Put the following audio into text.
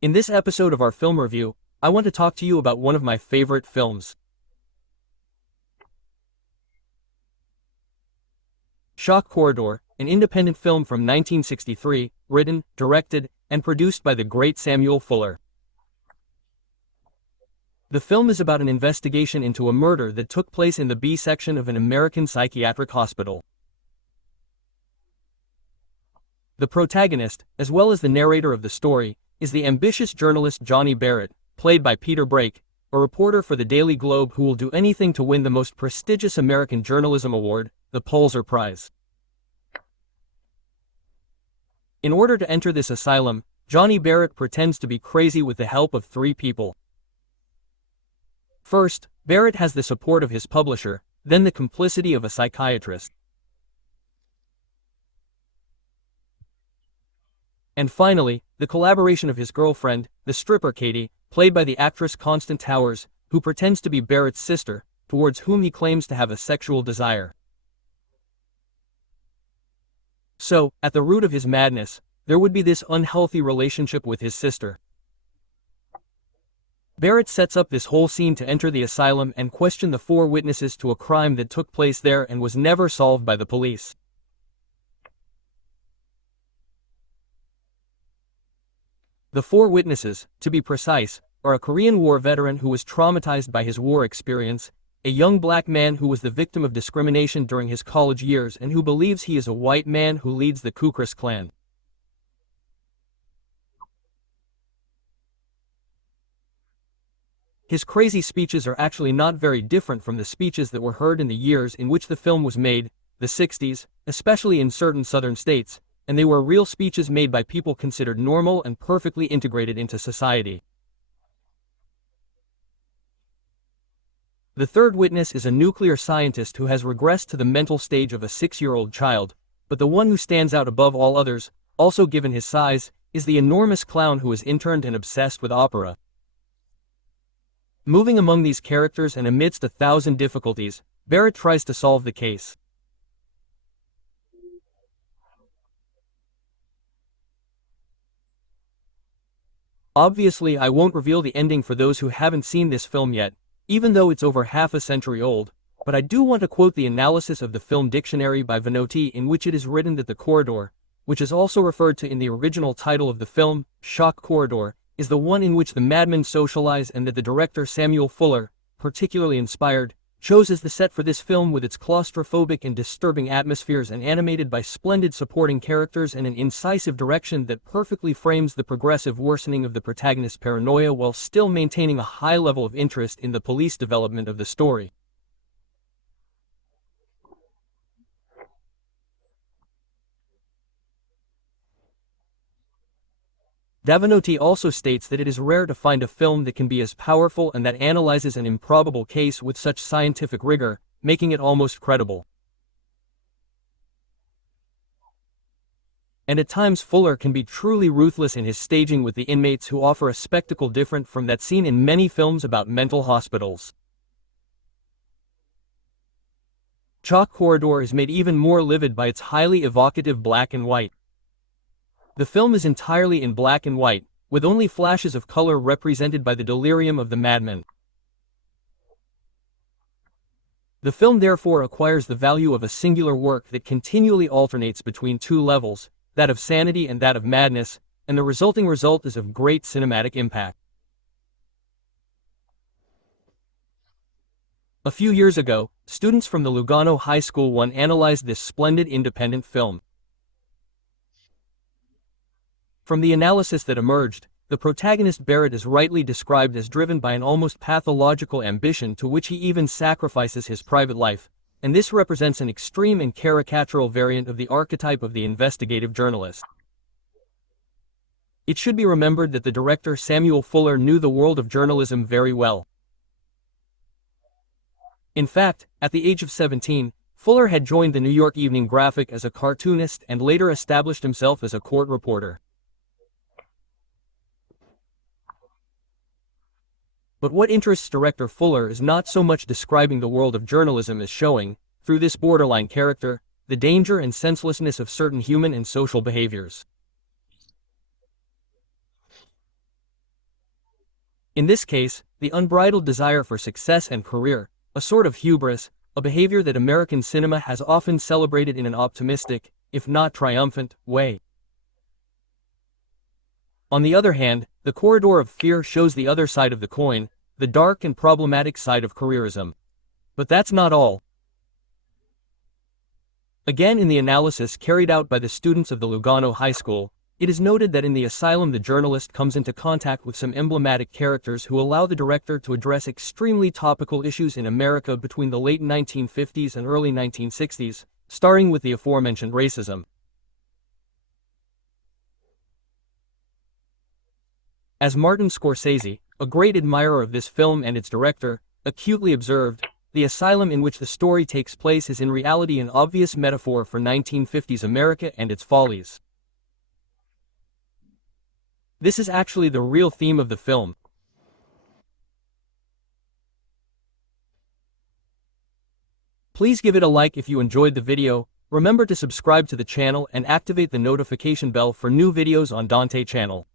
In this episode of our film review, I want to talk to you about one of my favorite films. Shock Corridor, an independent film from 1963, written, directed, and produced by the great Samuel Fuller. The film is about an investigation into a murder that took place in the B section of an American psychiatric hospital. The protagonist, as well as the narrator of the story, is the ambitious journalist Johnny Barrett, played by Peter Brake, a reporter for the Daily Globe who will do anything to win the most prestigious American journalism award, the Pulitzer Prize. In order to enter this asylum, Johnny Barrett pretends to be crazy with the help of three people. First, Barrett has the support of his publisher, then the complicity of a psychiatrist. And finally, the collaboration of his girlfriend, the stripper Katie, played by the actress Constance Towers, who pretends to be Barrett's sister, towards whom he claims to have a sexual desire. So, at the root of his madness, there would be this unhealthy relationship with his sister. Barrett sets up this whole scene to enter the asylum and question the four witnesses to a crime that took place there and was never solved by the police. The four witnesses, to be precise, are a Korean War veteran who was traumatized by his war experience, a young black man who was the victim of discrimination during his college years and who believes he is a white man who leads the Ku Klux Klan. His crazy speeches are actually not very different from the speeches that were heard in the years in which the film was made, the 60s, especially in certain southern states, and they were real speeches made by people considered normal and perfectly integrated into society. The third witness is a nuclear scientist who has regressed to the mental stage of a 6-year-old child, but the one who stands out above all others, also given his size, is the enormous clown who is interned and obsessed with opera. Moving among these characters and amidst 1,000 difficulties, Barrett tries to solve the case. Obviously, I won't reveal the ending for those who haven't seen this film yet, even though it's over half a century old, but I do want to quote the analysis of the film dictionary by Vanotti in which it is written that the corridor, which is also referred to in the original title of the film, Shock Corridor, is the one in which the madmen socialize and that the director Samuel Fuller, particularly inspired, chose as the set for this film with its claustrophobic and disturbing atmospheres and animated by splendid supporting characters and an incisive direction that perfectly frames the progressive worsening of the protagonist's paranoia while still maintaining a high level of interest in the police development of the story. Vanotti also states that it is rare to find a film that can be as powerful and that analyzes an improbable case with such scientific rigor, making it almost credible. And at times Fuller can be truly ruthless in his staging with the inmates who offer a spectacle different from that seen in many films about mental hospitals. Shock Corridor is made even more livid by its highly evocative black and white. The film is entirely in black and white, with only flashes of color represented by the delirium of the madmen. The film therefore acquires the value of a singular work that continually alternates between two levels, that of sanity and that of madness, and the resulting result is of great cinematic impact. A few years ago, students from the Lugano High School 1 analyzed this splendid independent film. From the analysis that emerged, the protagonist Barrett is rightly described as driven by an almost pathological ambition to which he even sacrifices his private life, and this represents an extreme and caricatural variant of the archetype of the investigative journalist. It should be remembered that the director Samuel Fuller knew the world of journalism very well. In fact, at the age of 17, Fuller had joined the New York Evening Graphic as a cartoonist and later established himself as a court reporter. But what interests director Fuller is not so much describing the world of journalism as showing, through this borderline character, the danger and senselessness of certain human and social behaviors. In this case, the unbridled desire for success and career, a sort of hubris, a behavior that American cinema has often celebrated in an optimistic, if not triumphant, way. On the other hand, The Corridor of Fear shows the other side of the coin, the dark and problematic side of careerism. But that's not all. Again, in the analysis carried out by the students of the Lugano High School, it is noted that in the asylum the journalist comes into contact with some emblematic characters who allow the director to address extremely topical issues in America between the late 1950s and early 1960s, starting with the aforementioned racism. As Martin Scorsese, a great admirer of this film and its director, acutely observed, the asylum in which the story takes place is in reality an obvious metaphor for 1950s America and its follies. This is actually the real theme of the film. Please give it a like if you enjoyed the video, remember to subscribe to the channel and activate the notification bell for new videos on Dante channel.